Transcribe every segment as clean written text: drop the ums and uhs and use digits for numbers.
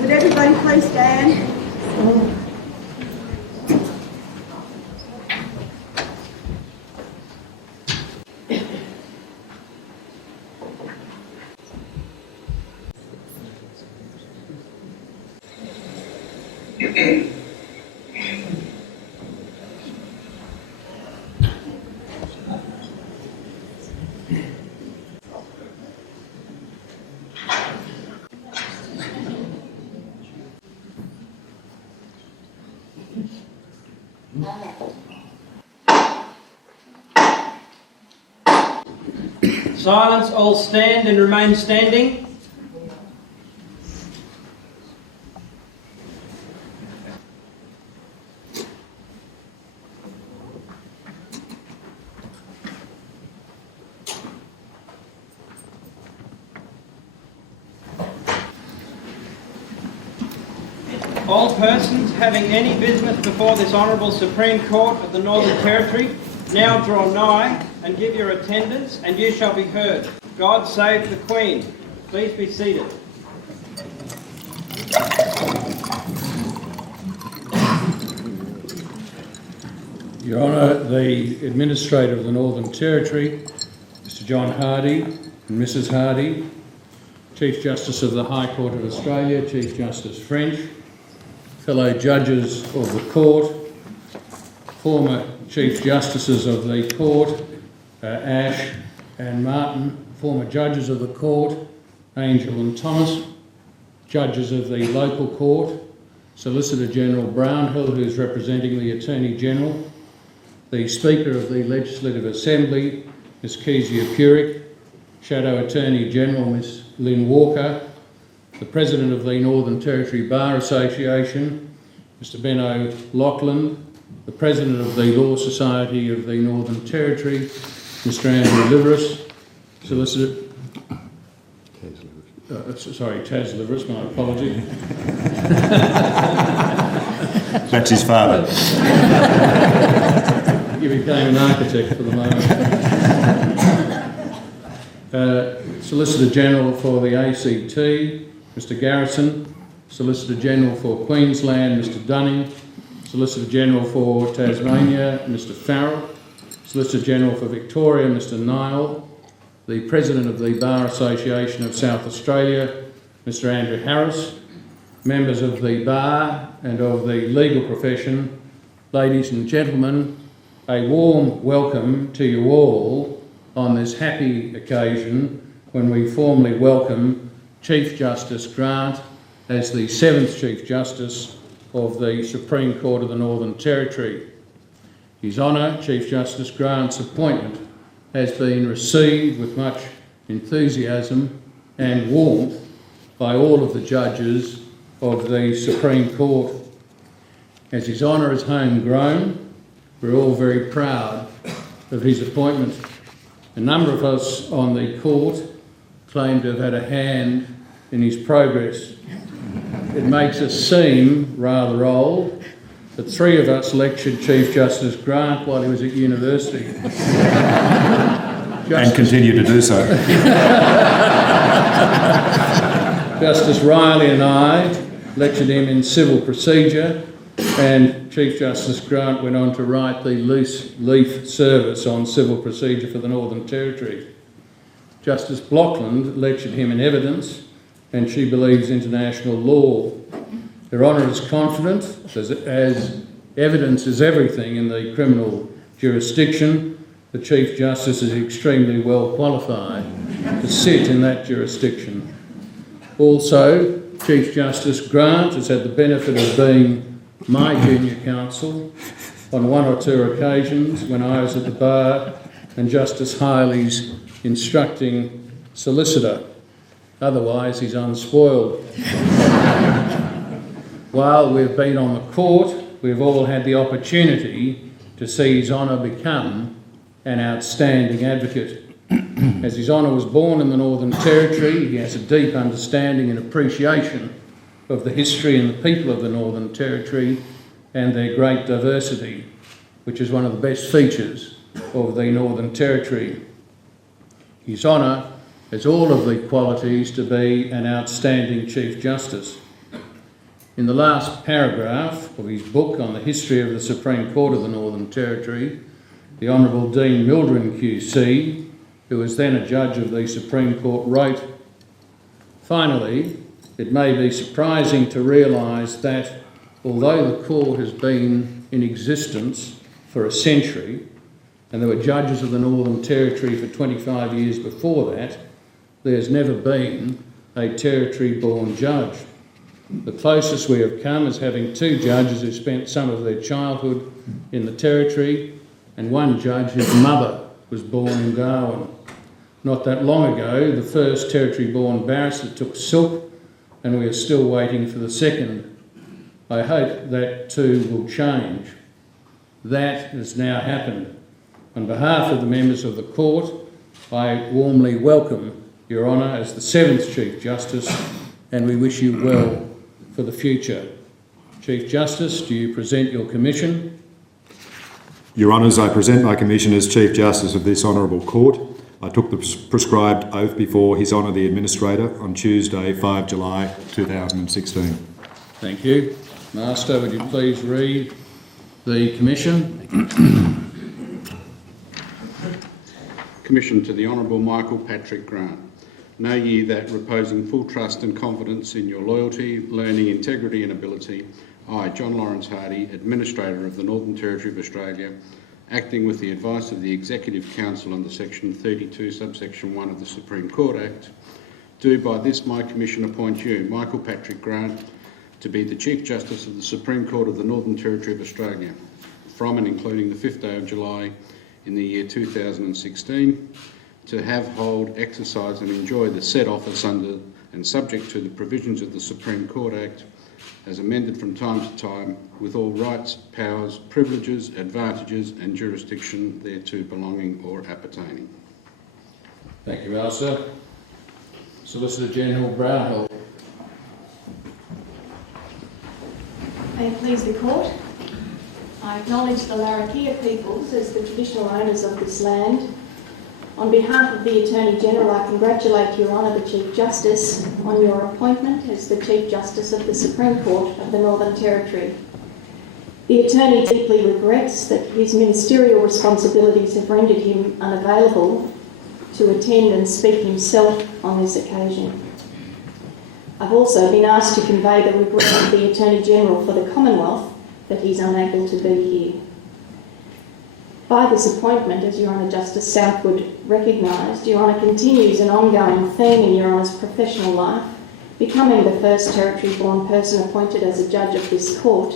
Would everybody please stand? Silence, all stand and remain standing. All persons having any business before this Honourable Supreme Court of the Northern Territory now draw nigh and give your attendance, and you shall be heard. God save the Queen. Please be seated. Your Honour, the Administrator of the Northern Territory, Mr John Hardy and Mrs Hardy, Chief Justice of the High Court of Australia, Chief Justice French, fellow judges of the court, former Chief Justices of the court, Ash and Martin, former judges of the court, Angel and Thomas, judges of the local court, Solicitor General Brownhill, who is representing the Attorney General, the Speaker of the Legislative Assembly, Ms Kezia Purick, Shadow Attorney General Ms Lynn Walker, the President of the Northern Territory Bar Association, Mr Benno Lachlan, the President of the Law Society of the Northern Territory, Mr Andrew Liveris, Solicitor... Taz Liveris, my apology. That's his father. You became an architect for the moment. Solicitor General for the ACT, Mr Garrison, Solicitor General for Queensland, Mr Dunning, Solicitor General for Tasmania, Mr Farrell, Solicitor General for Victoria, Mr Nile, the President of the Bar Association of South Australia, Mr Andrew Harris, members of the Bar and of the legal profession, ladies and gentlemen, a warm welcome to you all on this happy occasion when we formally welcome Chief Justice Grant as the 7th Chief Justice of the Supreme Court of the Northern Territory. His Honour, Chief Justice Grant's appointment has been received with much enthusiasm and warmth by all of the judges of the Supreme Court. As His Honour is homegrown, we're all very proud of his appointment. A number of us on the court claim to have had a hand in his progress. It makes us seem rather old, but 3 of us lectured Chief Justice Grant while he was at university. And continue to do so. Justice Riley and I lectured him in civil procedure, and Chief Justice Grant went on to write the loose leaf service on civil procedure for the Northern Territory. Justice Blockland lectured him in evidence, and she believes international law. Her Honour is confident, as evidence is everything in the criminal jurisdiction, the Chief Justice is extremely well qualified to sit in that jurisdiction. Also, Chief Justice Grant has had the benefit of being my junior counsel on 1 or 2 occasions when I was at the bar, and Justice Hiley's instructing solicitor. Otherwise, he's unspoiled. While we've been on the court, we've all had the opportunity to see His Honour become an outstanding advocate. As His Honour was born in the Northern Territory, he has a deep understanding and appreciation of the history and the people of the Northern Territory and their great diversity, which is one of the best features of the Northern Territory. His Honour has all of the qualities to be an outstanding Chief Justice. In the last paragraph of his book on the history of the Supreme Court of the Northern Territory, the Honourable Dean Mildren QC, who was then a judge of the Supreme Court, wrote, "Finally, it may be surprising to realise that although the court has been in existence for a century, and there were judges of the Northern Territory for 25 years before that, there's never been a Territory-born judge. The closest we have come is having two judges who spent some of their childhood in the Territory, and one judge whose mother was born in Darwin. Not that long ago, the first Territory-born barrister took silk, and we are still waiting for the second. I hope that too will change." That has now happened. On behalf of the members of the Court, I warmly welcome Your Honour as the 7th Chief Justice, and we wish you well for the future. Chief Justice, do you present your commission? Your Honours, I present my commission as Chief Justice of this Honourable Court. I took the prescribed oath before His Honour the Administrator on Tuesday, 5 July 2016. Thank you. Master, would you please read the commission? Commission to the Honourable Michael Patrick Grant. Know ye that, reposing full trust and confidence in your loyalty, learning, integrity and ability, I, John Lawrence Hardy, Administrator of the Northern Territory of Australia, acting with the advice of the Executive Council under Section 32, subsection 1 of the Supreme Court Act, do by this my commission appoint you, Michael Patrick Grant, to be the Chief Justice of the Supreme Court of the Northern Territory of Australia, from and including the 5th day of July in the year 2016, to have, hold, exercise and enjoy the said office under and subject to the provisions of the Supreme Court Act, as amended from time to time, with all rights, powers, privileges, advantages and jurisdiction thereto belonging or appertaining. Thank you, Master. Solicitor General Brownhill. May it please the Court, I acknowledge the Larrakia peoples as the traditional owners of this land. On behalf of the Attorney-General, I congratulate Your Honour the Chief Justice on your appointment as the Chief Justice of the Supreme Court of the Northern Territory. The Attorney deeply regrets that his ministerial responsibilities have rendered him unavailable to attend and speak himself on this occasion. I've also been asked to convey the regret of the Attorney-General for the Commonwealth that he's unable to be here. By this appointment, as Your Honour Justice Southwood recognised, Your Honour continues an ongoing theme in Your Honour's professional life, becoming the first Territory-born person appointed as a judge of this court,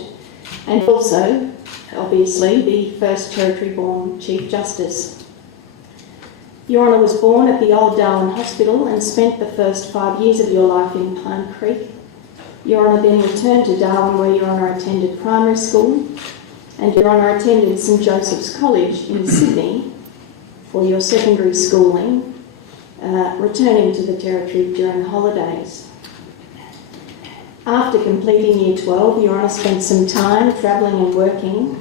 and also, obviously, the first Territory-born Chief Justice. Your Honour was born at the Old Darwin Hospital and spent the first 5 years of your life in Pine Creek. Your Honour then returned to Darwin, where Your Honour attended primary school, and Your Honour attended St Joseph's College in Sydney for your secondary schooling, returning to the Territory during holidays. After completing Year 12, Your Honour spent some time travelling and working,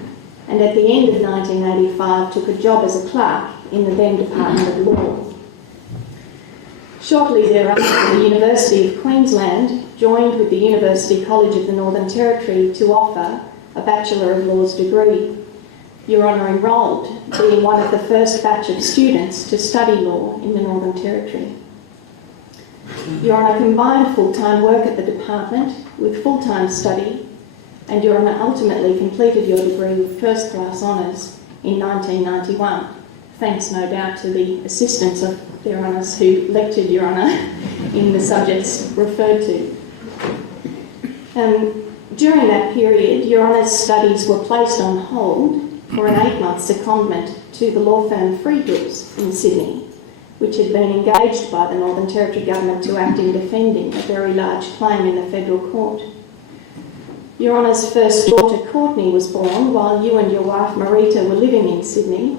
and at the end of 1985 took a job as a clerk in the then Department of Law. Shortly thereafter, the University of Queensland joined with the University College of the Northern Territory to offer a Bachelor of Laws degree. Your Honour enrolled, being one of the first batch of students to study law in the Northern Territory. Your Honour combined full-time work at the department with full-time study, and Your Honour ultimately completed your degree with first-class honours in 1991, thanks no doubt to the assistance of Their Honours who lectured Your Honour in the subjects referred to. During that period, Your Honour's studies were placed on hold for an 8-month secondment to the law firm Freehills in Sydney, which had been engaged by the Northern Territory Government to act in defending a very large claim in the federal court. Your Honour's first daughter Courtney was born while you and your wife Marita were living in Sydney,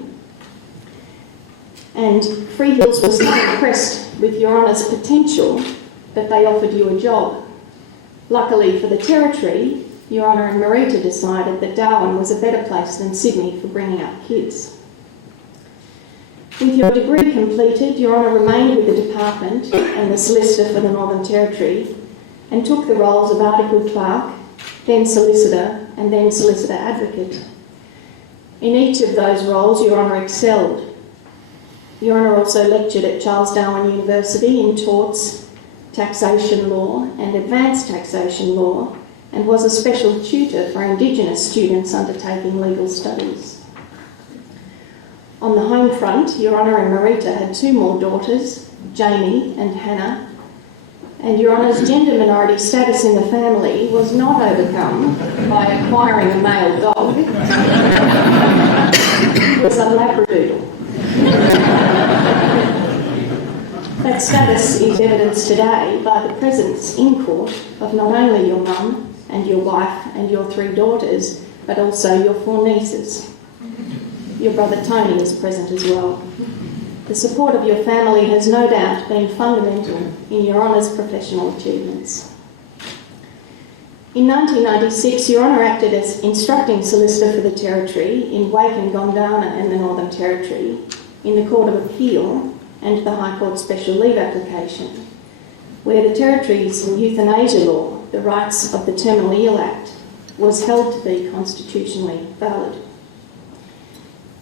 and Freehills was not impressed with Your Honour's potential that they offered you a job. Luckily for the Territory, Your Honour and Marita decided that Darwin was a better place than Sydney for bringing up kids. With your degree completed, Your Honour remained with the Department and the Solicitor for the Northern Territory and took the roles of Articled Clerk, then Solicitor and then Solicitor Advocate. In each of those roles, Your Honour excelled. Your Honour also lectured at Charles Darwin University in torts, taxation law and advanced taxation law, and was a special tutor for Indigenous students undertaking legal studies. On the home front, Your Honour and Marita had 2 more daughters, Jamie and Hannah, and Your Honour's gender minority status in the family was not overcome by acquiring a male dog. It was a Labradoodle. That status is evidenced today by the presence in court of not only your mum and your wife and your 3 daughters, but also your 4 nieces. Your brother Tony is present as well. The support of your family has no doubt been fundamental in Your Honour's professional achievements. In 1996, Your Honour acted as Instructing Solicitor for the Territory in Wake and Gondwana and the Northern Territory, in the Court of Appeal and the High Court Special Leave Application, where the Territory's euthanasia law, the Rights of the Terminally Ill Act, was held to be constitutionally valid.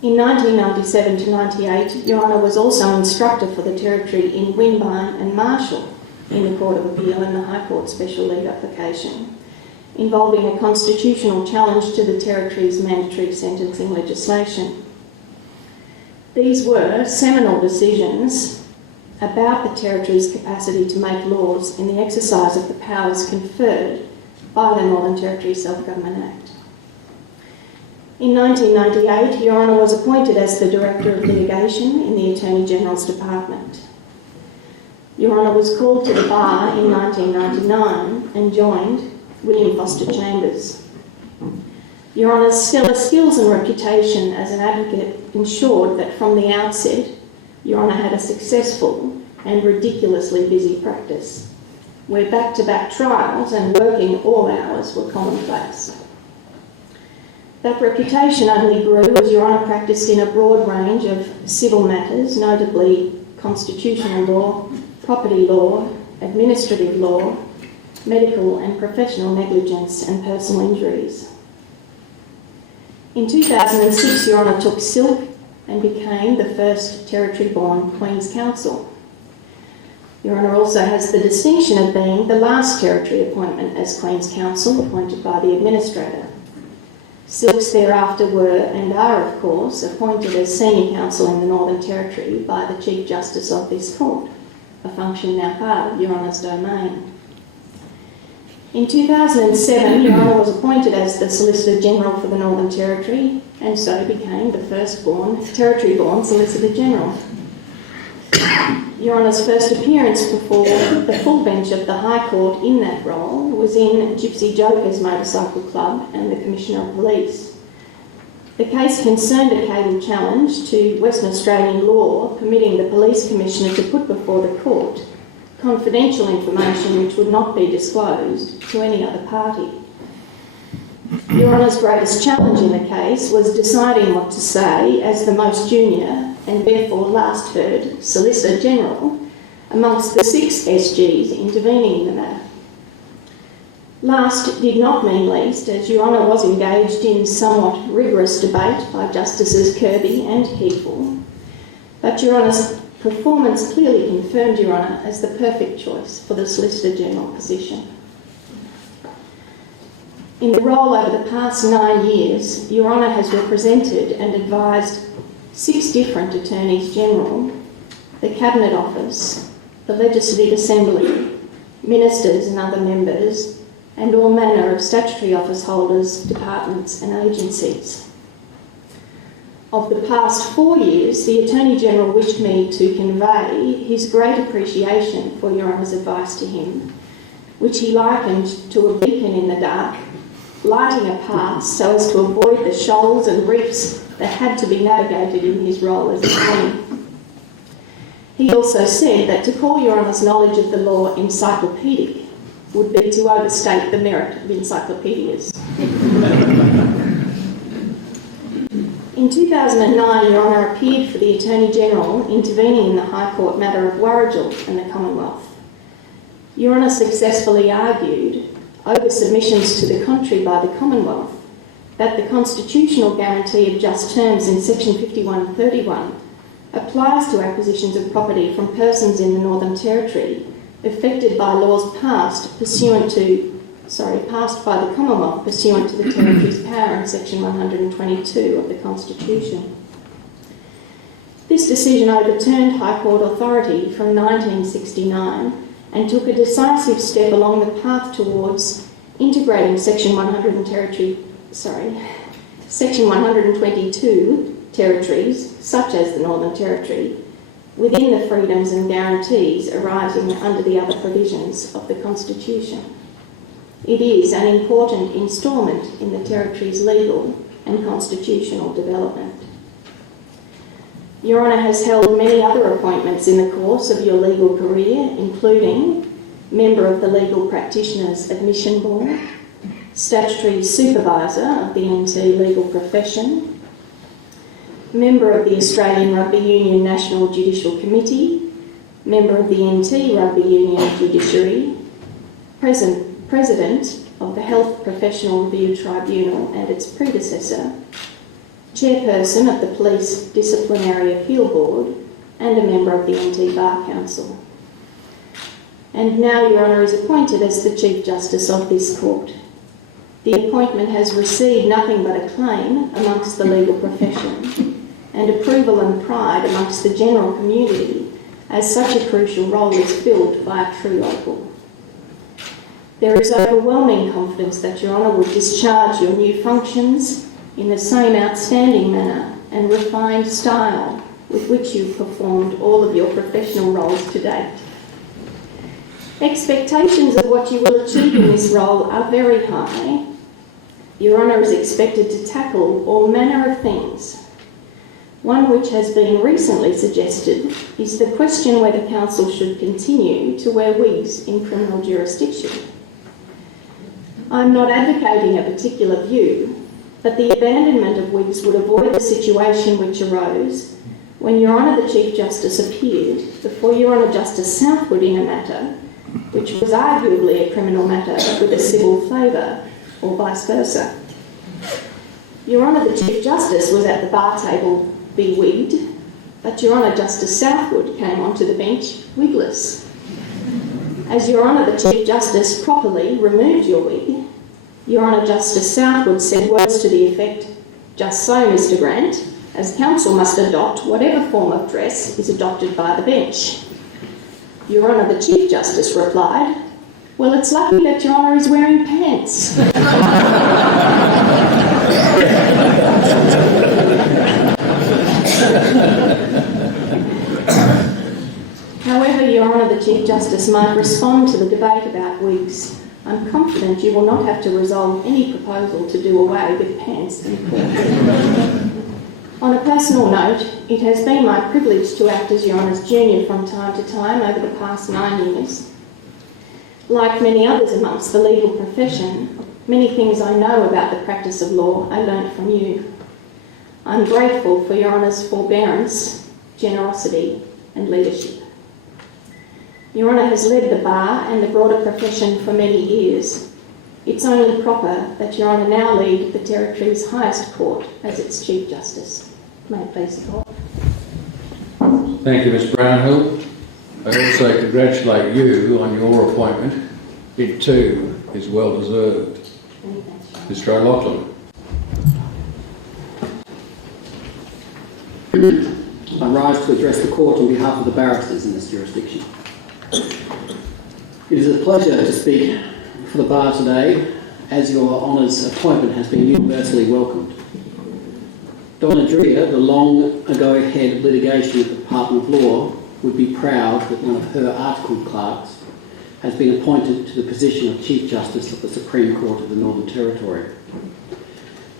In 1997 to 98, Your Honour was also Instructor for the Territory in Winbine and Marshall in the Court of Appeal and the High Court Special Leave Application, involving a constitutional challenge to the Territory's mandatory sentencing legislation. These were seminal decisions about the Territory's capacity to make laws in the exercise of the powers conferred by the Northern Territory Self-Government Act. In 1998, Your Honour was appointed as the Director of Litigation in the Attorney-General's Department. Your Honour was called to the bar in 1999 and joined William Foster Chambers. Your Honour's stellar skills and reputation as an advocate ensured that from the outset, Your Honour had a successful and ridiculously busy practice, where back-to-back trials and working all hours were commonplace. That reputation only grew as Your Honour practiced in a broad range of civil matters, notably constitutional law, property law, administrative law, medical and professional negligence and personal injuries. In 2006, Your Honour took silk and became the first Territory-born Queen's Counsel. Your Honour also has the distinction of being the last Territory appointment as Queen's Counsel appointed by the Administrator. Silks thereafter were and are, of course, appointed as Senior Counsel in the Northern Territory by the Chief Justice of this Court, a function now part of Your Honour's domain. In 2007, Your Honour was appointed as the Solicitor General for the Northern Territory and so became the first Territory-born Solicitor General. Your Honour's first appearance before the full bench of the High Court in that role was in Gypsy Jokers Motorcycle Club and the Commissioner of Police. The case concerned a cable challenge to Western Australian law permitting the Police Commissioner to put before the court confidential information which would not be disclosed to any other party. Your Honour's greatest challenge in the case was deciding what to say as the most junior and therefore last heard Solicitor General amongst the 6 SGs intervening in the matter. Last did not mean least, as Your Honour was engaged in somewhat rigorous debate by Justices Kirby and Kiefel, but Your Honour's performance clearly confirmed Your Honour as the perfect choice for the Solicitor General position. In the role over the past 9 years, Your Honour has represented and advised 6 different Attorneys General, the Cabinet Office, the Legislative Assembly, Ministers and other members, and all manner of statutory office holders, departments and agencies. Of the past 4 years, the Attorney General wished me to convey his great appreciation for Your Honour's advice to him, which he likened to a beacon in the dark, lighting a path so as to avoid the shoals and reefs that had to be navigated in his role as attorney. He also said that to call Your Honour's knowledge of the law encyclopedic would be to overstate the merit of encyclopedias. In In 2009, Your Honour appeared for the Attorney-General intervening in the High Court matter of Warragul and the Commonwealth. Your Honour successfully argued, over submissions to the contrary by the Commonwealth, that the constitutional guarantee of just terms in Section 5131 applies to acquisitions of property from persons in the Northern Territory affected by laws passed by the Commonwealth pursuant to the Territory's power in Section 122 of the Constitution. This decision overturned High Court authority from 1969 and took a decisive step along the path towards integrating Section 122 territories, such as the Northern Territory, within the freedoms and guarantees arising under the other provisions of the Constitution. It is an important instalment in the Territory's legal and constitutional development. Your Honour has held many other appointments in the course of your legal career, including Member of the Legal Practitioners Admission Board, Statutory Supervisor of the NT Legal Profession, Member of the Australian Rugby Union National Judicial Committee, Member of the NT Rugby Union Judiciary, President of the Health Professional Review Tribunal and its predecessor, Chairperson of the Police Disciplinary Appeal Board, and a member of the NT Bar Council. And now Your Honour is appointed as the Chief Justice of this court. The appointment has received nothing but acclaim amongst the legal profession and approval and pride amongst the general community, as such a crucial role is filled by a true local. There is overwhelming confidence that Your Honour will discharge your new functions in the same outstanding manner and refined style with which you've performed all of your professional roles to date. Expectations of what you will achieve in this role are very high. Your Honour is expected to tackle all manner of things. One which has been recently suggested is the question whether Council should continue to wear wigs in criminal jurisdiction. I'm not advocating a particular view, but the abandonment of wigs would avoid the situation which arose when Your Honour the Chief Justice appeared before Your Honour Justice Southwood in a matter which was arguably a criminal matter with a civil flavour, or vice versa. Your Honour the Chief Justice was at the bar table bewigged, but Your Honour Justice Southwood came onto the bench wigless. As Your Honour the Chief Justice properly removed your wig, Your Honour Justice Southwood said words to the effect, "Just so, Mr. Grant, as Council must adopt whatever form of dress is adopted by the bench." Your Honour the Chief Justice replied, "Well, it's lucky that Your Honour is wearing pants." However Your Honour the Chief Justice might respond to the debate about wigs, I'm confident you will not have to resolve any proposal to do away with pants in court. On a personal note, it has been my privilege to act as Your Honour's junior from time to time over the past 9 years. Like many others amongst the legal profession, many things I know about the practice of law I learnt from you. I'm grateful for Your Honour's forbearance, generosity and leadership. Your Honour has led the bar and the broader profession for many years. It's only proper that Your Honour now lead the Territory's highest court as its Chief Justice. May it please the Court. Thank you, Ms Brownhill. I also congratulate you on your appointment. It too is well deserved. Mr O'Loughlin. I rise to address the Court on behalf of the barristers in this jurisdiction. It is a pleasure to speak for the Bar today, as Your Honour's appointment has been universally welcomed. Donna Dreer, the long-ago head of litigation at the Department of Law, would be proud that one of her articled clerks has been appointed to the position of Chief Justice of the Supreme Court of the Northern Territory.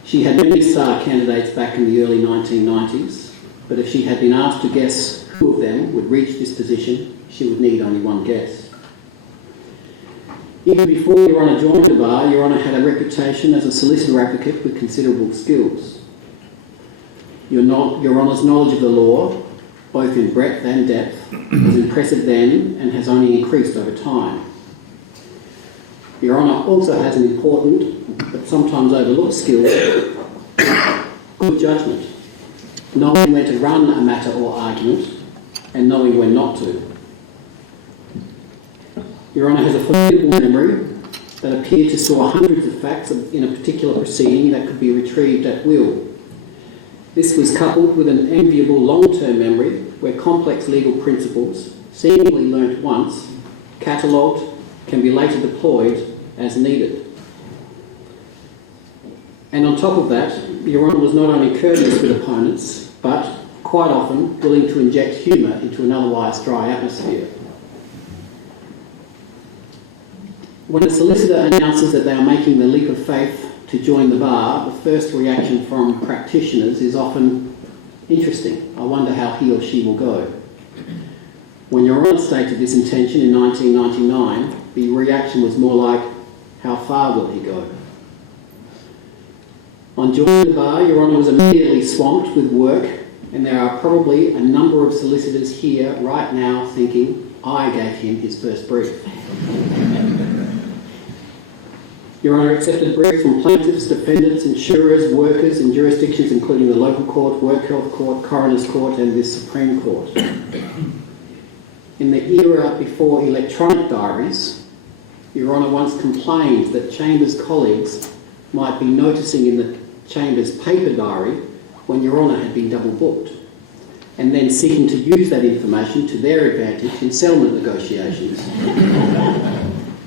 She had many star candidates back in the early 1990s, but if she had been asked to guess who of them would reach this position, she would need only one guess. Even before Your Honour joined the Bar, Your Honour had a reputation as a solicitor advocate with considerable skills. Your Honour's knowledge of the law, both in breadth and depth, was impressive then and has only increased over time. Your Honour also has an important, but sometimes overlooked skill, good judgment, knowing when to run a matter or argument and knowing when not to. Your Honour has a formidable memory that appeared to store hundreds of facts in a particular proceeding that could be retrieved at will. This was coupled with an enviable long-term memory where complex legal principles, seemingly learnt once, catalogued, can be later deployed as needed. And on top of that, Your Honour was not only courteous with opponents, but quite often willing to inject humour into an otherwise dry atmosphere. When a solicitor announces that they are making the leap of faith to join the bar, the first reaction from practitioners is often interesting. I wonder how he or she will go. When Your Honour stated this intention in 1999, the reaction was more like, how far will he go? On joining the bar, Your Honour was immediately swamped with work, and there are probably a number of solicitors here right now thinking, I gave him his first brief. Your Honour accepted briefs from plaintiffs, defendants, insurers, workers in jurisdictions including the local court, work health court, coroner's court and this Supreme Court. In the era before electronic diaries, Your Honour once complained that Chambers colleagues might be noticing in the Chambers paper diary when Your Honour had been double booked, and then seeking to use that information to their advantage in settlement negotiations.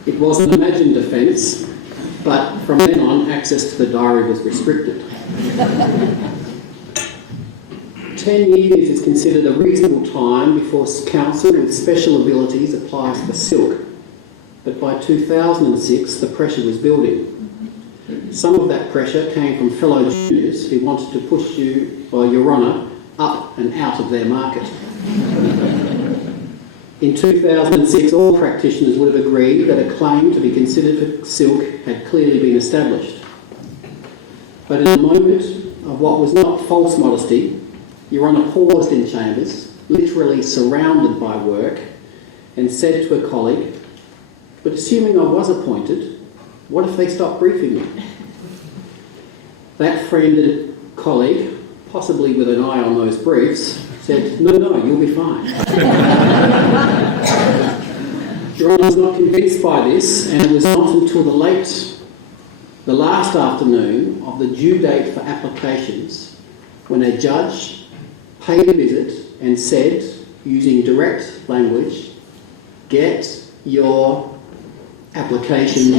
It was an imagined defence, but from then on, access to the diary was restricted. 10 years is considered a reasonable time before counsel with special abilities applies for silk, but by 2006 the pressure was building. Some of that pressure came from fellow juniors who wanted to push you, or Your Honour, up and out of their market. In 2006, all practitioners would have agreed that a claim to be considered for silk had clearly been established. But in a moment of what was not false modesty, Your Honour paused in Chambers, literally surrounded by work, and said to a colleague, but assuming I was appointed, what if they stopped briefing me? That friend and colleague, possibly with an eye on those briefs, said, no, you'll be fine. Your Honour was not convinced by this, and it was not until the last afternoon of the due date for applications, when a judge paid a visit and said, using direct language, get your application.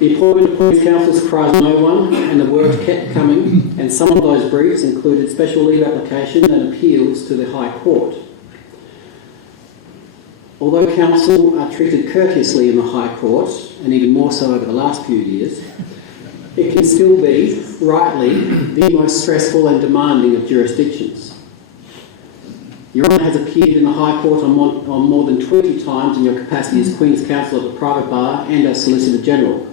The appointment of police counsel surprised no one, and the work kept coming, and some of those briefs included special leave applications and appeals to the High Court. Although counsel are treated courteously in the High Court, and even more so over the last few years, it can still be, rightly, the most stressful and demanding of jurisdictions. Your Honour has appeared in the High Court on more than 20 times in your capacity as Queen's Counsel at the private bar and as Solicitor General.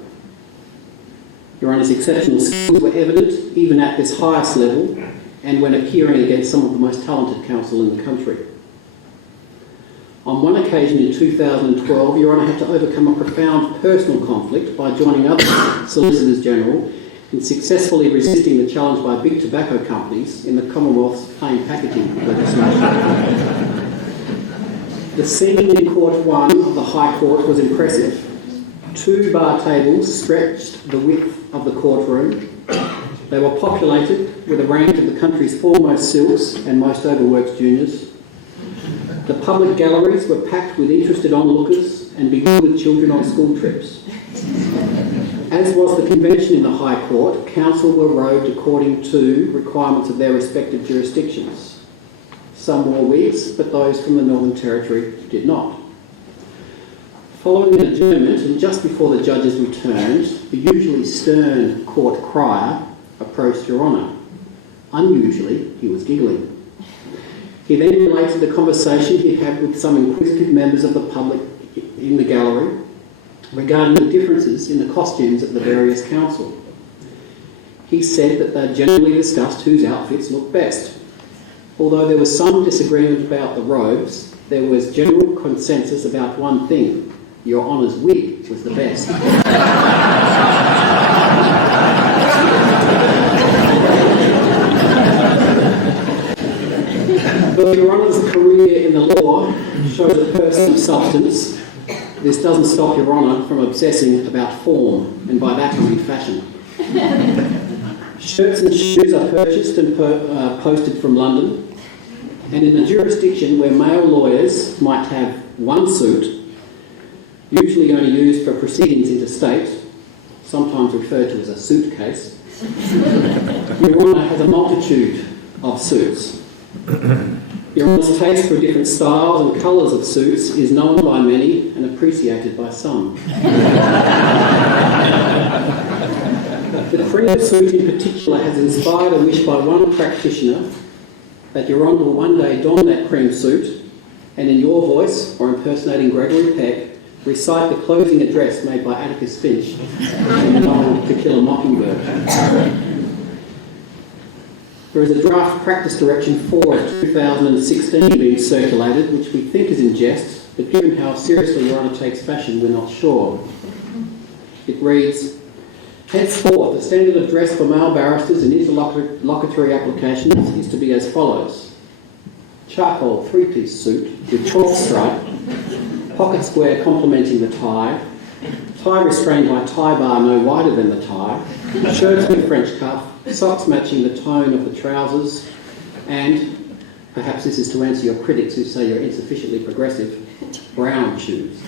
Your Honour's exceptional skills were evident even at this highest level and when appearing against some of the most talented counsel in the country. On one occasion in 2012, Your Honour had to overcome a profound personal conflict by joining other Solicitors General in successfully resisting the challenge by big tobacco companies in the Commonwealth's plain packaging legislation. The scene in Court 1 of the High Court was impressive. 2 bar tables stretched the width of the courtroom. They were populated with a range of the country's foremost silks and most overworked juniors. The public galleries were packed with interested onlookers and bewildered children on school trips. As was the convention in the High Court, counsel were robed according to requirements of their respective jurisdictions. Some wore wigs, but those from the Northern Territory did not. Following an adjournment, and just before the judges returned, the usually stern court crier approached Your Honour. Unusually, he was giggling. He then related the conversation he had with some inquisitive members of the public in the gallery regarding the differences in the costumes of the various counsel. he said that they generally discussed whose outfits looked best. Although there was some disagreement about the robes, there was general consensus about one thing: Your Honour's wig was the best. Though Your Honour's career in the law shows a person of substance, this doesn't stop Your Honour from obsessing about form, and by that I mean fashion. Shirts and shoes are purchased and posted from London, and in a jurisdiction where male lawyers might have one suit, usually only used for proceedings interstate, sometimes referred to as a suitcase, Your Honour has a multitude of suits. Your Honour's taste for different styles and colours of suits is known by many and appreciated by some. The cream suit in particular has inspired a wish by one practitioner that Your Honour will one day don that cream suit and in your voice, or impersonating Gregory Peck, recite the closing address made by Atticus Finch in the novel To Kill a Mockingbird. There is a draft practice direction 4 of 2016 being circulated, which we think is in jest, but given how seriously Your Honour takes fashion, we're not sure. It reads, henceforth, the standard of dress for male barristers in interlocutory applications is to be as follows: charcoal 3-piece suit with chalk stripe, pocket square complementing the tie restrained by tie bar no wider than the tie, shirts with French cuff, socks matching the tone of the trousers, and, perhaps this is to answer your critics who say you're insufficiently progressive, brown shoes.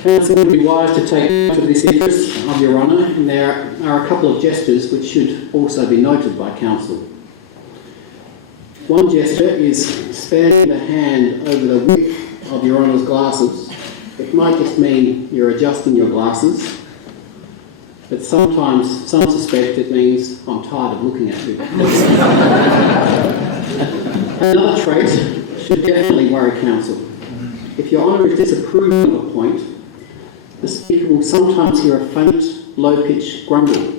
Council would be wise to take note of this interest of Your Honour, and there are a couple of gestures which should also be noted by Council. One gesture is spanning the hand over the width of Your Honour's glasses. It might just mean you're adjusting your glasses, but sometimes some suspect it means I'm tired of looking at you. Another trait should definitely worry Council. If Your Honour is disapproving of a point, the speaker will sometimes hear a faint, low-pitched grumble.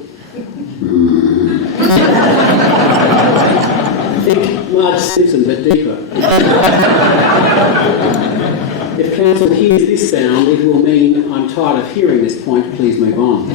Think Marge Simpson, but deeper. If Council hears this sound, it will mean I'm tired of hearing this point, please move on.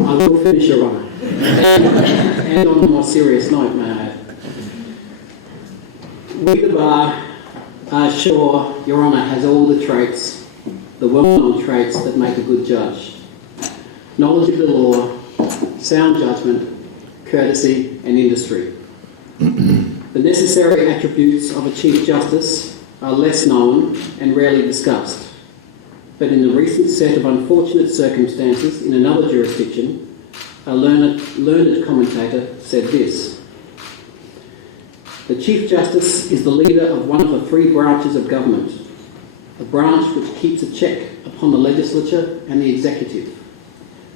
I will finish, Your Honour. And on a more serious note, may I add. We, the bar, are sure Your Honour has all the traits, the well-known traits that make a good judge: knowledge of the law, sound judgment, courtesy and industry. The necessary attributes of a Chief Justice are less known and rarely discussed. But in the recent set of unfortunate circumstances in another jurisdiction, a learned commentator said this: the Chief Justice is the leader of one of the 3 branches of government, a branch which keeps a check upon the legislature and the executive,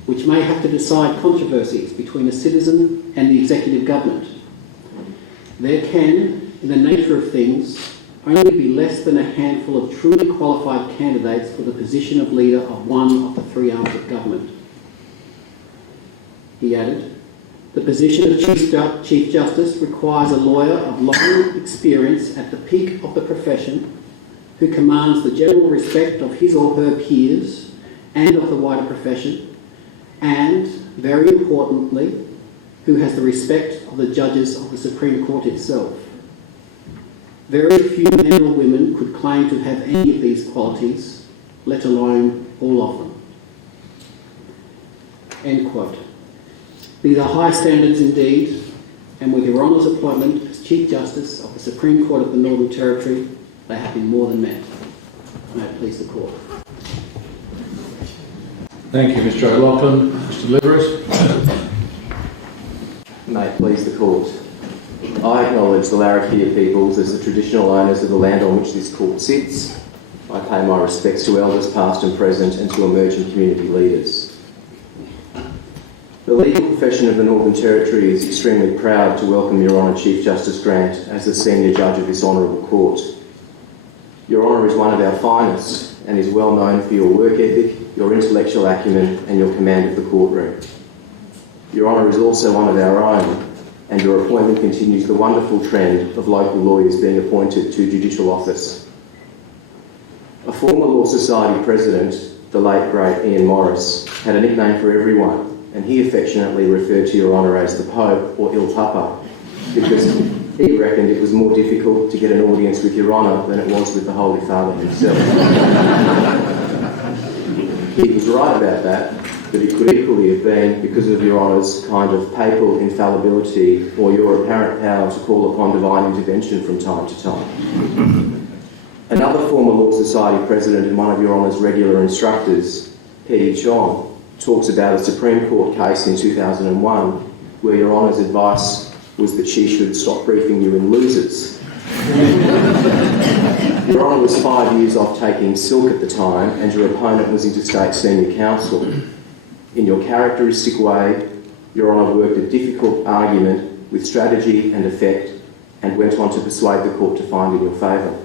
which may have to decide controversies between a citizen and the executive government. There can, in the nature of things, only be less than a handful of truly qualified candidates for the position of leader of one of the 3 arms of government. He added, the position of Chief Justice requires a lawyer of long experience at the peak of the profession, who commands the general respect of his or her peers and of the wider profession, and, very importantly, who has the respect of the judges of the Supreme Court itself. Very few men or women could claim to have any of these qualities, let alone all of them. End quote. These are high standards indeed, and with Your Honour's appointment as Chief Justice of the Supreme Court of the Northern Territory, they have been more than met. May it please the Court. Thank you, Mr. O'Loughlin. Mr. Liveris. May it please the Court. I acknowledge the Larrakia peoples as the traditional owners of the land on which this Court sits. I pay my respects to elders past and present and to emerging community leaders. The legal profession of the Northern Territory is extremely proud to welcome Your Honour Chief Justice Grant as the Senior Judge of this Honourable Court. Your Honour is one of our finest and is well known for your work ethic, your intellectual acumen and your command of the courtroom. Your Honour is also one of our own, and your appointment continues the wonderful trend of local lawyers being appointed to judicial office. A former Law Society president, the late great Ian Morris, had a nickname for everyone, and he affectionately referred to Your Honour as the Pope or Il Papa, because he reckoned it was more difficult to get an audience with Your Honour than it was with the Holy Father himself. He was right about that, but it could equally have been because of Your Honour's kind of papal infallibility or your apparent power to call upon divine intervention from time to time. Another former Law Society president and one of Your Honour's regular instructors, P. Chong, talks about a Supreme Court case in 2001 where Your Honour's advice was that she should stop briefing you in losers. Your Honour was 5 years off taking silk at the time and your opponent was interstate senior counsel. In your characteristic way, Your Honour worked a difficult argument with strategy and effect and went on to persuade the court to find in your favour.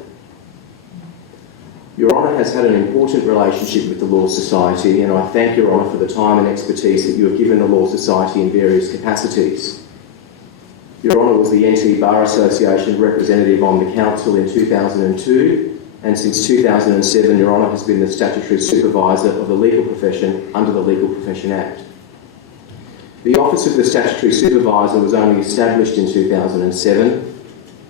Your Honour has had an important relationship with the Law Society, and I thank Your Honour for the time and expertise that you have given the Law Society in various capacities. Your Honour was the NT Bar Association representative on the Council in 2002, and since 2007 Your Honour has been the statutory supervisor of the legal profession under the Legal Profession Act. The Office of the Statutory Supervisor was only established in 2007.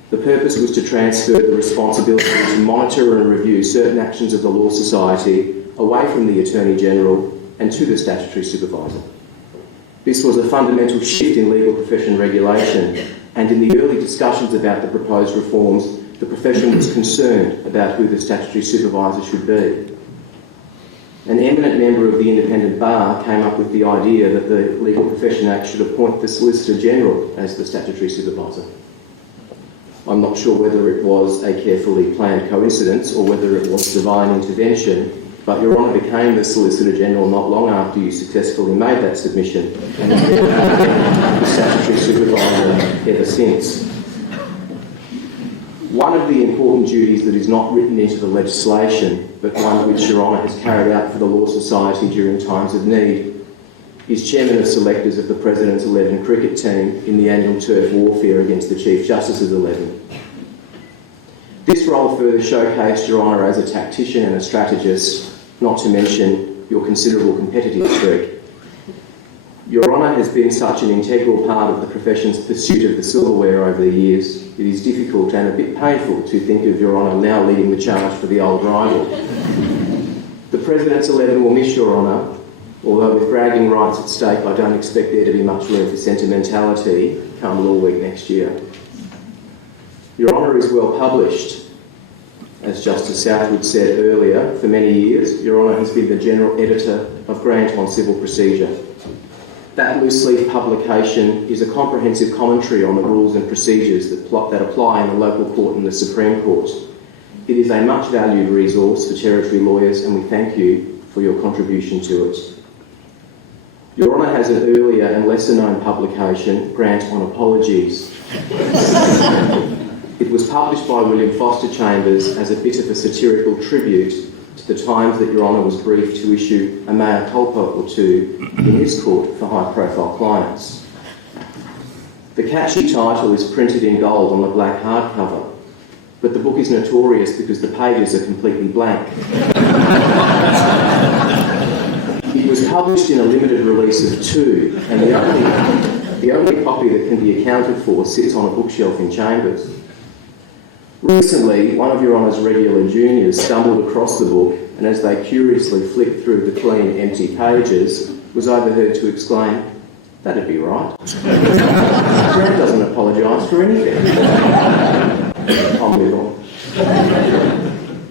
The purpose was to transfer the responsibility to monitor and review certain actions of the Law Society away from the Attorney-General and to the Statutory Supervisor. This was a fundamental shift in legal profession regulation, and in the early discussions about the proposed reforms, the profession was concerned about who the Statutory Supervisor should be. An eminent member of the Independent Bar came up with the idea that the Legal Profession Act should appoint the Solicitor General as the Statutory Supervisor. I'm not sure whether it was a carefully planned coincidence or whether it was divine intervention, but Your Honour became the Solicitor General not long after you successfully made that submission and has been the Statutory Supervisor ever since. One of the important duties that is not written into the legislation, but one which Your Honour has carried out for the Law Society during times of need, is Chairman of Selectors of the President's 11 cricket team in the annual turf warfare against the Chief Justice's 11. This role further showcased Your Honour as a tactician and a strategist, not to mention your considerable competitive streak. Your Honour has been such an integral part of the profession's pursuit of the silverware over the years, it is difficult and a bit painful to think of Your Honour now leading the charge for the old rival. The President's 11 will miss Your Honour, although with bragging rights at stake, I don't expect there to be much room for sentimentality come Law Week next year. Your Honour is well published. As Justice Southwood said earlier, for many years, Your Honour has been the General Editor of Grant on Civil Procedure. That loose-leaf publication is a comprehensive commentary on the rules and procedures that apply in the local court and the Supreme Court. It is a much-valued resource for Territory lawyers, and we thank you for your contribution to it. Your Honour has an earlier and lesser-known publication, Grant on Apologies. It was published by William Foster Chambers as a bit of a satirical tribute to the times that Your Honour was briefed to issue a mea culpa or two in this court for high-profile clients. The catchy title is printed in gold on the black hardcover, but the book is notorious because the pages are completely blank. It was published in a limited release of 2, and the only copy that can be accounted for sits on a bookshelf in Chambers. Recently, one of Your Honour's regular juniors stumbled across the book and as they curiously flicked through the clean, empty pages, was overheard to exclaim, "That'd be right. Grant doesn't apologise for anything." I'll move on.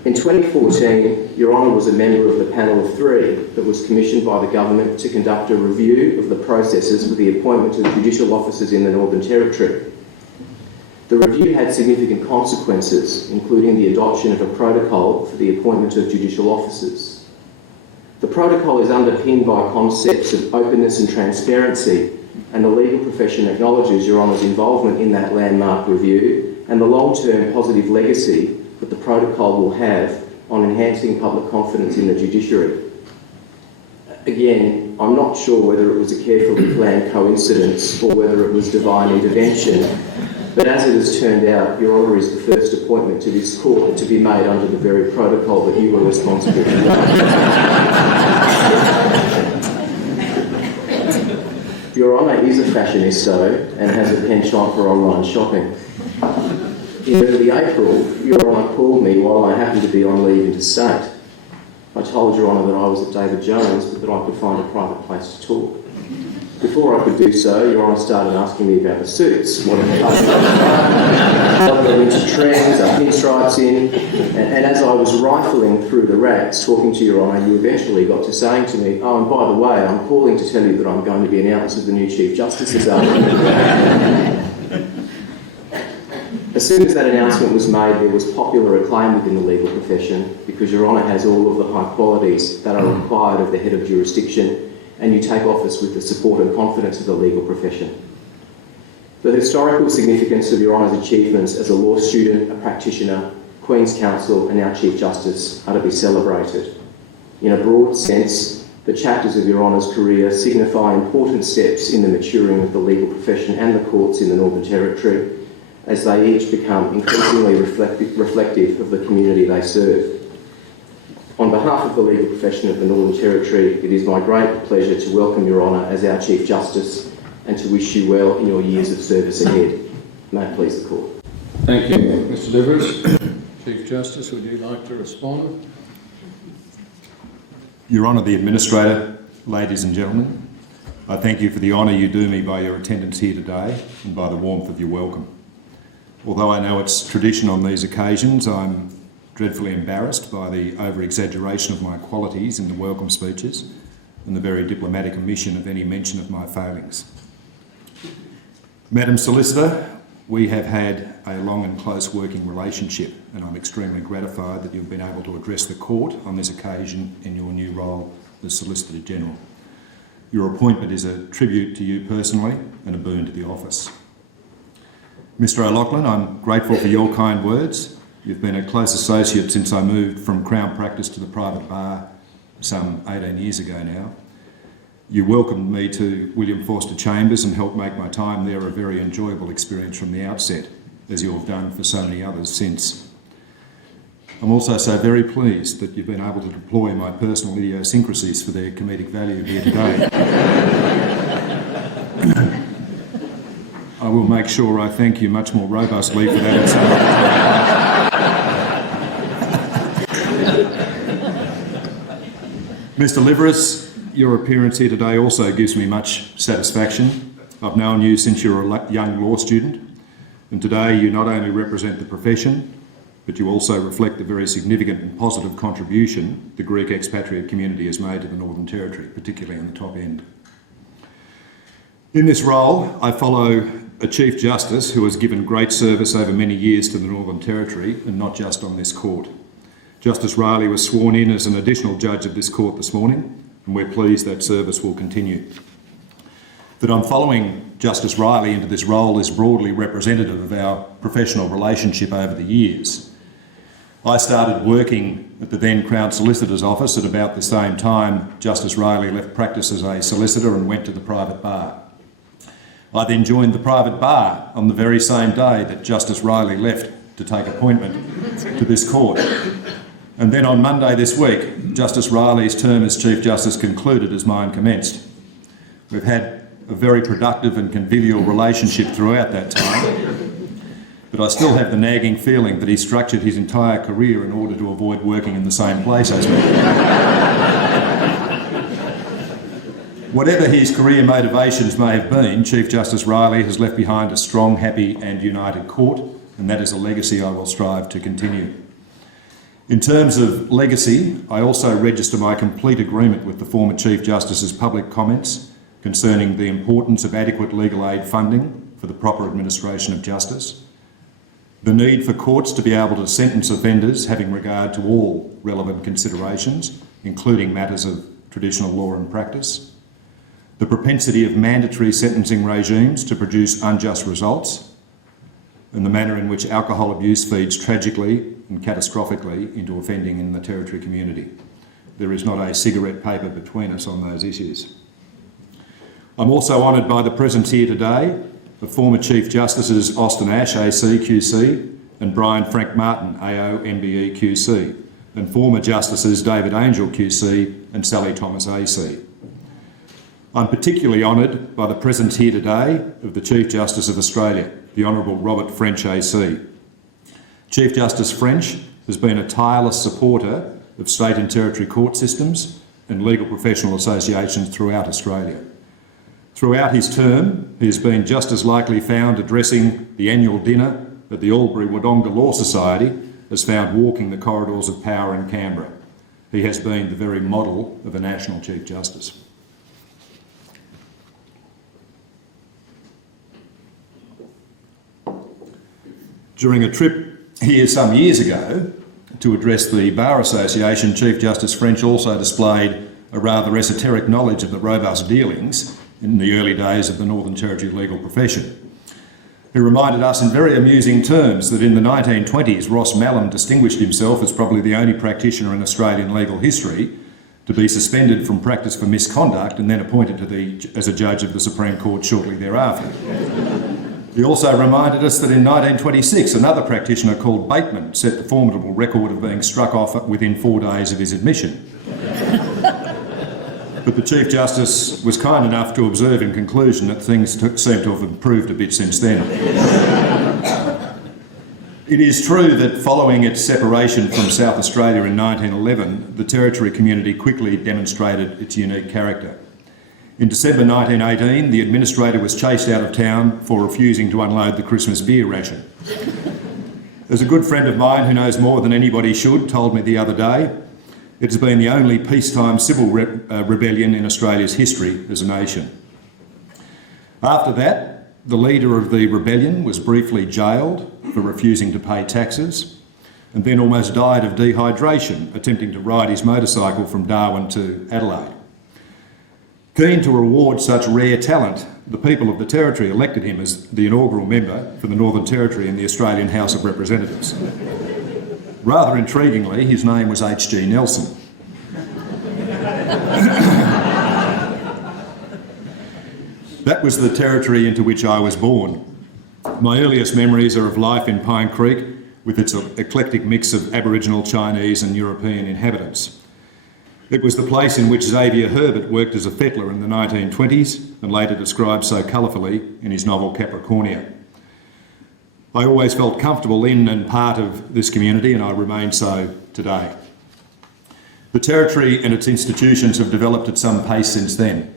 In 2014, Your Honour was a member of the panel of 3 that was commissioned by the government to conduct a review of the processes for the appointment of judicial officers in the Northern Territory. The review had significant consequences, including the adoption of a protocol for the appointment of judicial officers. The protocol is underpinned by concepts of openness and transparency, and the legal profession acknowledges Your Honour's involvement in that landmark review and the long-term positive legacy that the protocol will have on enhancing public confidence in the judiciary. Again, I'm not sure whether it was a carefully planned coincidence or whether it was divine intervention, but as it has turned out, Your Honour is the first appointment to this court to be made under the very protocol that you were responsible for. Your Honour is a fashionista and has a penchant for online shopping. In early April, Your Honour called me while I happened to be on leave interstate. I told Your Honour that I was at David Jones, but that I could find a private place to talk. Before I could do so, Your Honour started asking me about the suits, what are the winter trends, are pinstripes in, and as I was rifling through the racks talking to Your Honour, you eventually got to saying to me, oh, and by the way, I'm calling to tell you that I'm going to be announced as the new Chief Justice this afternoon. As soon as that announcement was made, there was popular acclaim within the legal profession because Your Honour has all of the high qualities that are required of the head of jurisdiction, and you take office with the support and confidence of the legal profession. The historical significance of Your Honour's achievements as a law student, a practitioner, Queen's Counsel and now Chief Justice are to be celebrated. In a broad sense, the chapters of Your Honour's career signify important steps in the maturing of the legal profession and the courts in the Northern Territory, as they each become increasingly reflective of the community they serve. On behalf of the legal profession of the Northern Territory, it is my great pleasure to welcome Your Honour as our Chief Justice and to wish you well in your years of service ahead. May it please the Court. Thank you, Mr. Liveris. Chief Justice, would you like to respond? Your Honour the Administrator, ladies and gentlemen, I thank you for the honour you do me by your attendance here today and by the warmth of your welcome. Although I know it's tradition on these occasions, I'm dreadfully embarrassed by the over-exaggeration of my qualities in the welcome speeches and the very diplomatic omission of any mention of my failings. Madam Solicitor, we have had a long and close working relationship, and I'm extremely gratified that you've been able to address the Court on this occasion in your new role as Solicitor General. Your appointment is a tribute to you personally and a boon to the office. Mr. O'Loughlin, I'm grateful for your kind words. You've been a close associate since I moved from Crown practice to the private bar some 18 years ago now. You welcomed me to William Forster Chambers and helped make my time there a very enjoyable experience from the outset, as you have done for so many others since. I'm also so very pleased that you've been able to deploy my personal idiosyncrasies for their comedic value here today. I will make sure I thank you much more robustly for that. Mr. Liveris, your appearance here today also gives me much satisfaction. I've known you since you were a young law student, and today you not only represent the profession, but you also reflect the very significant and positive contribution the Greek expatriate community has made to the Northern Territory, particularly in the top end. In this role, I follow a Chief Justice who has given great service over many years to the Northern Territory, and not just on this court. Justice Riley was sworn in as an additional judge of this court this morning, and we're pleased that service will continue. That I'm following Justice Riley into this role is broadly representative of our professional relationship over the years. I started working at the then Crown Solicitor's Office at about the same time Justice Riley left practice as a solicitor and went to the private bar. I then joined the private bar on the very same day that Justice Riley left to take appointment to this court. And then on Monday this week, Justice Riley's term as Chief Justice concluded as mine commenced. We've had a very productive and convivial relationship throughout that time, but I still have the nagging feeling that he structured his entire career in order to avoid working in the same place as me. Whatever his career motivations may have been, Chief Justice Riley has left behind a strong, happy and united court, and that is a legacy I will strive to continue. In terms of legacy, I also register my complete agreement with the former Chief Justice's public comments concerning the importance of adequate legal aid funding for the proper administration of justice, the need for courts to be able to sentence offenders having regard to all relevant considerations, including matters of traditional law and practice, the propensity of mandatory sentencing regimes to produce unjust results, and the manner in which alcohol abuse feeds tragically and catastrophically into offending in the Territory community. There is not a cigarette paper between us on those issues. I'm also honoured by the presence here today of former Chief Justices Austin Ash, AC QC, and Brian Frank Martin, AO MBE QC, and former Justices David Angel QC and Sally Thomas AC. I'm particularly honoured by the presence here today of the Chief Justice of Australia, the Honourable Robert French AC. Chief Justice French has been a tireless supporter of state and territory court systems and legal professional associations throughout Australia. Throughout his term, he has been just as likely found addressing the annual dinner at the Albury-Wodonga Law Society as found walking the corridors of power in Canberra. He has been the very model of a national Chief Justice. During a trip here some years ago to address the Bar Association, Chief Justice French also displayed a rather esoteric knowledge of the robust dealings in the early days of the Northern Territory legal profession. He reminded us in very amusing terms that in the 1920s, Ross Mallum distinguished himself as probably the only practitioner in Australian legal history to be suspended from practice for misconduct and then appointed as a judge of the Supreme Court shortly thereafter. He also reminded us that in 1926, another practitioner called Bateman set the formidable record of being struck off within 4 days of his admission. But the Chief Justice was kind enough to observe in conclusion that things seem to have improved a bit since then. It is true that following its separation from South Australia in 1911, the Territory community quickly demonstrated its unique character. In December 1918, the administrator was chased out of town for refusing to unload the Christmas beer ration. As a good friend of mine who knows more than anybody should told me the other day, it has been the only peacetime civil rebellion in Australia's history as a nation. After that, the leader of the rebellion was briefly jailed for refusing to pay taxes and then almost died of dehydration attempting to ride his motorcycle from Darwin to Adelaide. Keen to reward such rare talent, the people of the Territory elected him as the inaugural member for the Northern Territory in the Australian House of Representatives. Rather intriguingly, his name was H.G. Nelson. That was the Territory into which I was born. My earliest memories are of life in Pine Creek with its eclectic mix of Aboriginal, Chinese and European inhabitants. It was the place in which Xavier Herbert worked as a fettler in the 1920s and later described so colourfully in his novel Capricornia. I always felt comfortable in and part of this community, and I remain so today. The Territory and its institutions have developed at some pace since then.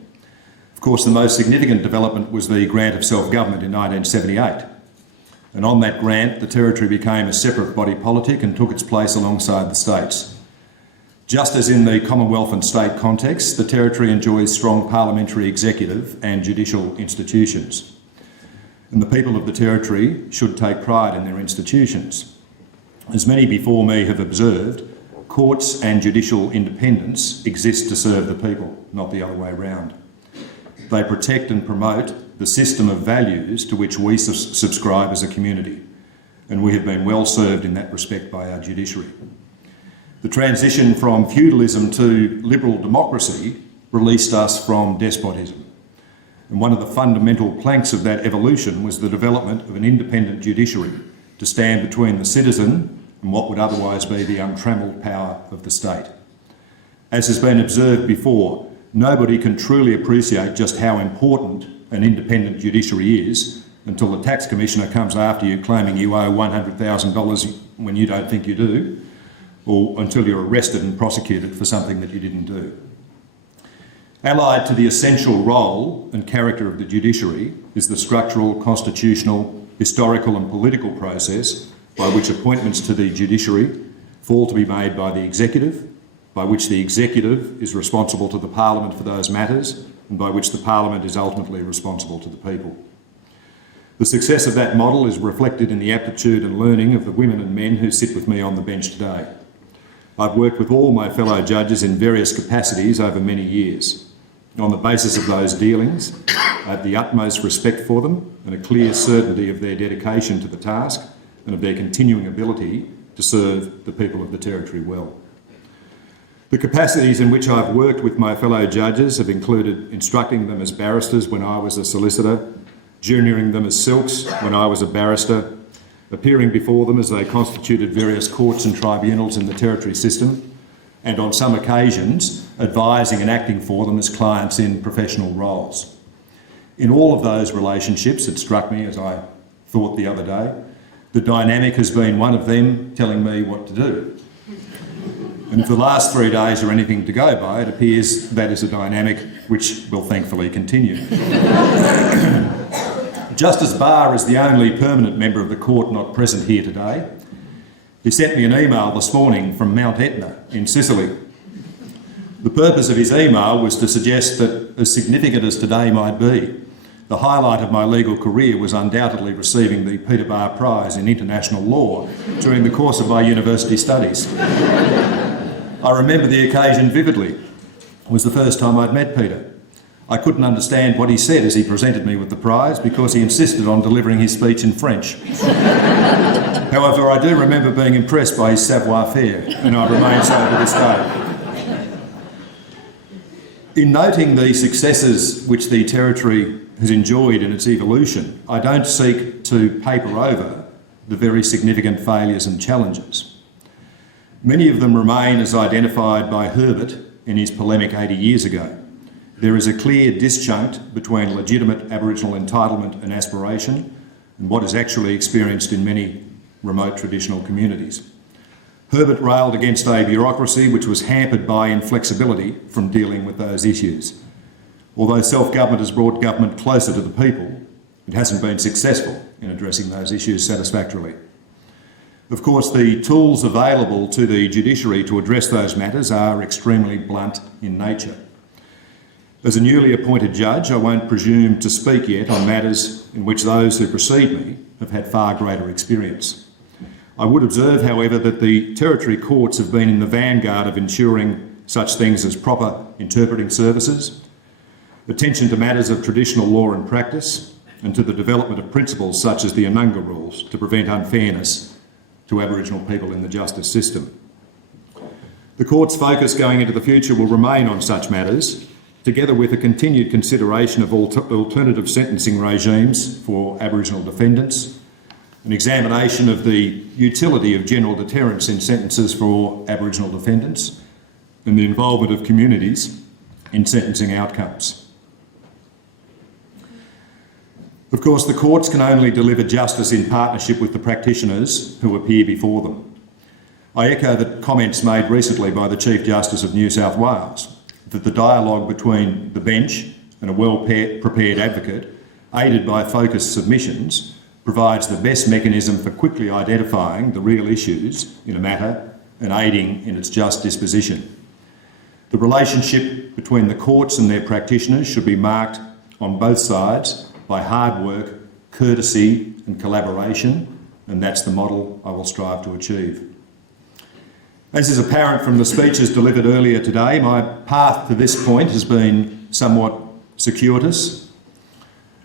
Of course, the most significant development was the grant of self-government in 1978. And on that grant, the Territory became a separate body politic and took its place alongside the states. Just as in the Commonwealth and state context, the Territory enjoys strong parliamentary, executive and judicial institutions. And the people of the Territory should take pride in their institutions. As many before me have observed, courts and judicial independence exist to serve the people, not the other way round. They protect and promote the system of values to which we subscribe as a community, and we have been well served in that respect by our judiciary. The transition from feudalism to liberal democracy released us from despotism. And one of the fundamental planks of that evolution was the development of an independent judiciary to stand between the citizen and what would otherwise be the untrammelled power of the state. As has been observed before, nobody can truly appreciate just how important an independent judiciary is until the tax commissioner comes after you claiming you owe $100,000 when you don't think you do, or until you're arrested and prosecuted for something that you didn't do. Allied to the essential role and character of the judiciary is the structural, constitutional, historical and political process by which appointments to the judiciary fall to be made by the executive, by which the executive is responsible to the parliament for those matters, and by which the parliament is ultimately responsible to the people. The success of that model is reflected in the aptitude and learning of the women and men who sit with me on the bench today. I've worked with all my fellow judges in various capacities over many years. On the basis of those dealings, I have the utmost respect for them and a clear certainty of their dedication to the task and of their continuing ability to serve the people of the Territory well. The capacities in which I've worked with my fellow judges have included instructing them as barristers when I was a solicitor, junioring them as silks when I was a barrister, appearing before them as they constituted various courts and tribunals in the Territory system, and on some occasions advising and acting for them as clients in professional roles. In all of those relationships, it struck me, as I thought the other day, the dynamic has been one of them telling me what to do. And if the last 3 days are anything to go by, it appears that is a dynamic which will thankfully continue. Justice Barr is the only permanent member of the court not present here today. He sent me an email this morning from Mount Etna in Sicily. The purpose of his email was to suggest that, as significant as today might be, the highlight of my legal career was undoubtedly receiving the Peter Barr Prize in International Law during the course of my university studies. I remember the occasion vividly. It was the first time I'd met Peter. I couldn't understand what he said as he presented me with the prize because he insisted on delivering his speech in French. However, I do remember being impressed by his savoir-faire, and I remain so to this day. In noting the successes which the Territory has enjoyed in its evolution, I don't seek to paper over the very significant failures and challenges. Many of them remain as identified by Herbert in his polemic 80 years ago. There is a clear disjunct between legitimate Aboriginal entitlement and aspiration and what is actually experienced in many remote traditional communities. Herbert railed against a bureaucracy which was hampered by inflexibility from dealing with those issues. Although self-government has brought government closer to the people, it hasn't been successful in addressing those issues satisfactorily. Of course, the tools available to the judiciary to address those matters are extremely blunt in nature. As a newly appointed judge, I won't presume to speak yet on matters in which those who precede me have had far greater experience. I would observe, however, that the Territory courts have been in the vanguard of ensuring such things as proper interpreting services, attention to matters of traditional law and practice, and to the development of principles such as the Anunga rules to prevent unfairness to Aboriginal people in the justice system. The court's focus going into the future will remain on such matters, together with a continued consideration of alternative sentencing regimes for Aboriginal defendants, an examination of the utility of general deterrence in sentences for Aboriginal defendants, and the involvement of communities in sentencing outcomes. Of course, the courts can only deliver justice in partnership with the practitioners who appear before them. I echo the comments made recently by the Chief Justice of New South Wales, that the dialogue between the bench and a well-prepared advocate, aided by focused submissions, provides the best mechanism for quickly identifying the real issues in a matter and aiding in its just disposition. The relationship between the courts and their practitioners should be marked on both sides by hard work, courtesy and collaboration, and that's the model I will strive to achieve. As is apparent from the speeches delivered earlier today, my path to this point has been somewhat circuitous,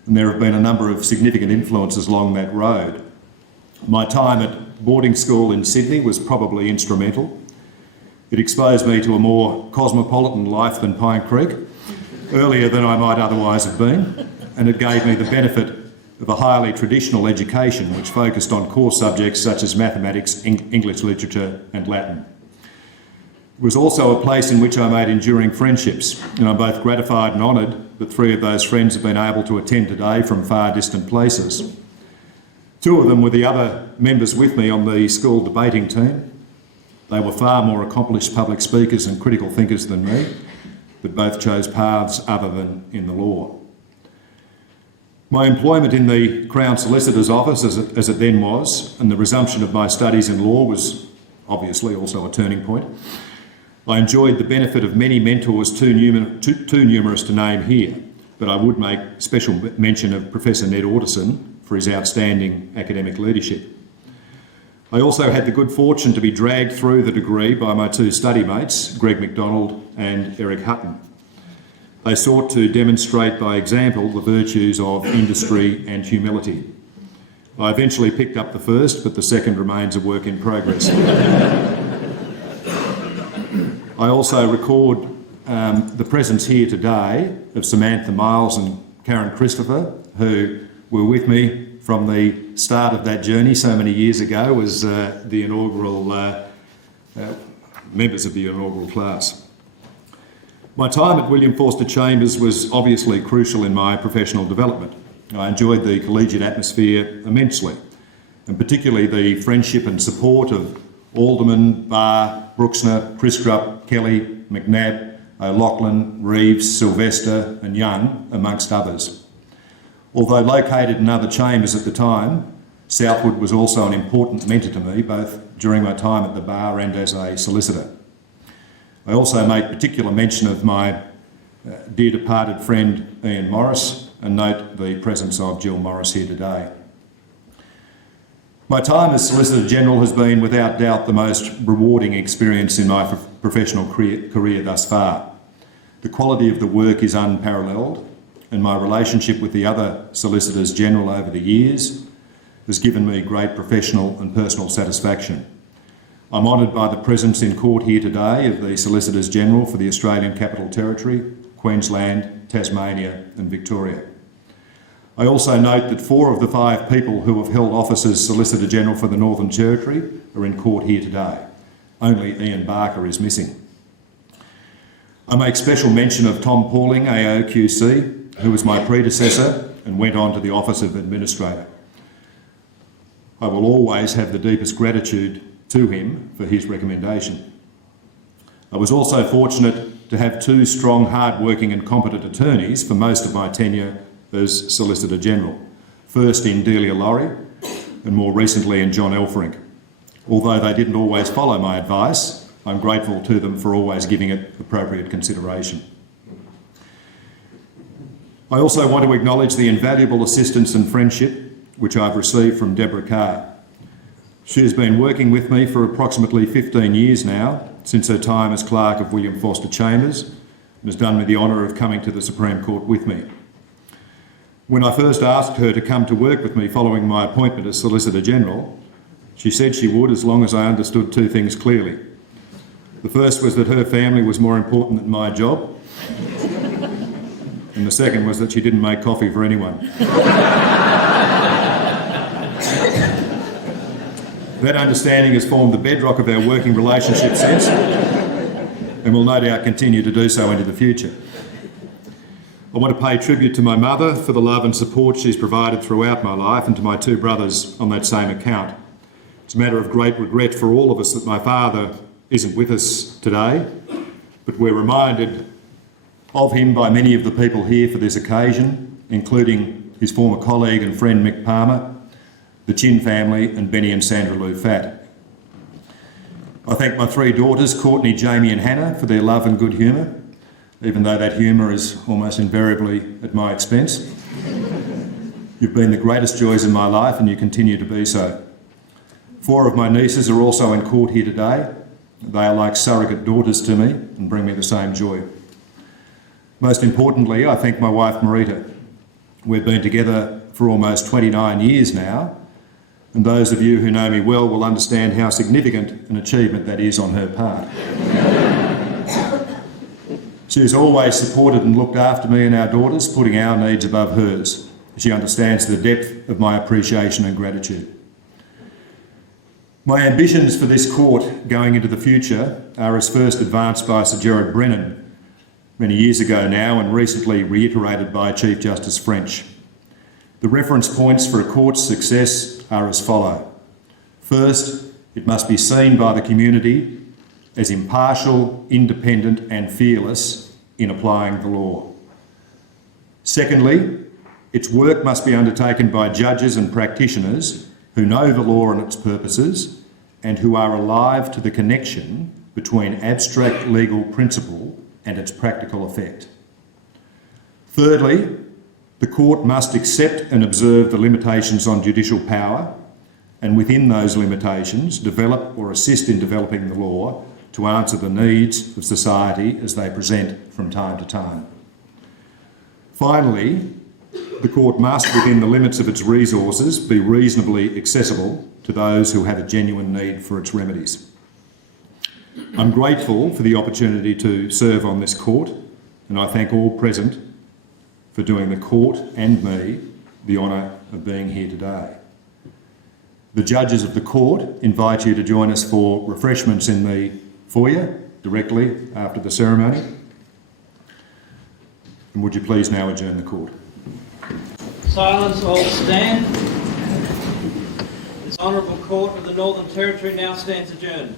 and there have been a number of significant influences along that road. My time at boarding school in Sydney was probably instrumental. It exposed me to a more cosmopolitan life than Pine Creek, earlier than I might otherwise have been, and it gave me the benefit of a highly traditional education which focused on core subjects such as mathematics, English literature and Latin. It was also a place in which I made enduring friendships, and I'm both gratified and honoured that 3 of those friends have been able to attend today from far distant places. 2 of them were the other members with me on the school debating team. They were far more accomplished public speakers and critical thinkers than me, but both chose paths other than in the law. My employment in the Crown Solicitor's Office, as it then was, and the resumption of my studies in law was obviously also a turning point. I enjoyed the benefit of many mentors, too numerous to name here, but I would make special mention of Professor Ned Orteson for his outstanding academic leadership. I also had the good fortune to be dragged through the degree by my two study mates, Greg MacDonald and Eric Hutton. They sought to demonstrate by example the virtues of industry and humility. I eventually picked up the first, but the second remains a work in progress. I also record the presence here today of Samantha Miles and Karen Christopher, who were with me from the start of that journey so many years ago as the inaugural members of the inaugural class. My time at William Forster Chambers was obviously crucial in my professional development. I enjoyed the collegiate atmosphere immensely, and particularly the friendship and support of Alderman, Barr, Brooksner, Christrup, Kelly, McNabb, O'Loughlin, Reeves, Sylvester and Young, amongst others. Although located in other chambers at the time, Southwood was also an important mentor to me, both during my time at the bar and as a solicitor. I also make particular mention of my dear departed friend Ian Morris, and note the presence of Jill Morris here today. My time as Solicitor General has been without doubt the most rewarding experience in my professional career thus far. The quality of the work is unparalleled, and my relationship with the other Solicitors General over the years has given me great professional and personal satisfaction. I'm honoured by the presence in court here today of the Solicitors General for the Australian Capital Territory, Queensland, Tasmania and Victoria. I also note that 4 of the 5 people who have held office as Solicitor General for the Northern Territory are in court here today. Only Ian Barker is missing. I make special mention of Tom Pauling, AOQC, who was my predecessor and went on to the office of Administrator. I will always have the deepest gratitude to him for his recommendation. I was also fortunate to have 2 strong, hard-working and competent attorneys for most of my tenure as Solicitor General, first in Delia Laurie and more recently in John Elferink. Although they didn't always follow my advice, I'm grateful to them for always giving it appropriate consideration. I also want to acknowledge the invaluable assistance and friendship which I've received from Deborah Carr. She has been working with me for approximately 15 years now, since her time as Clerk of William Forster Chambers, and has done me the honour of coming to the Supreme Court with me. When I first asked her to come to work with me following my appointment as Solicitor General, she said she would as long as I understood 2 things clearly. The first was that her family was more important than my job, and the second was that she didn't make coffee for anyone. That understanding has formed the bedrock of our working relationship since, and will no doubt continue to do so into the future. I want to pay tribute to my mother for the love and support she's provided throughout my life, and to my 2 brothers on that same account. It's a matter of great regret for all of us that my father isn't with us today, but we're reminded of him by many of the people here for this occasion, including his former colleague and friend Mick Palmer, the Chin family and Benny and Sandra Lou Fatt. I thank my 3 daughters, Courtney, Jamie and Hannah, for their love and good humour, even though that humour is almost invariably at my expense. You've been the greatest joys in my life and you continue to be so. 4 of my nieces are also in court here today. They are like surrogate daughters to me and bring me the same joy. Most importantly, I thank my wife Marita. We've been together for almost 29 years now, and those of you who know me well will understand how significant an achievement that is on her part. She has always supported and looked after me and our daughters, putting our needs above hers. She understands the depth of my appreciation and gratitude. My ambitions for this court going into the future are as first advanced by Sir Gerard Brennan many years ago now, and recently reiterated by Chief Justice French. The reference points for a court's success are as follow. First, it must be seen by the community as impartial, independent and fearless in applying the law. Secondly, its work must be undertaken by judges and practitioners who know the law and its purposes and who are alive to the connection between abstract legal principle and its practical effect. Thirdly, The court must accept and observe the limitations on judicial power, and within those limitations develop or assist in developing the law to answer the needs of society as they present from time to time. Finally, the court must, within the limits of its resources, be reasonably accessible to those who have a genuine need for its remedies. I'm grateful for the opportunity to serve on this court, and I thank all present for doing the court and me the honour of being here today. The judges of the court invite you to join us for refreshments in the foyer directly after the ceremony. And would you please now adjourn the court? Silence, all stand. This Honourable Court of the Northern Territory now stands adjourned.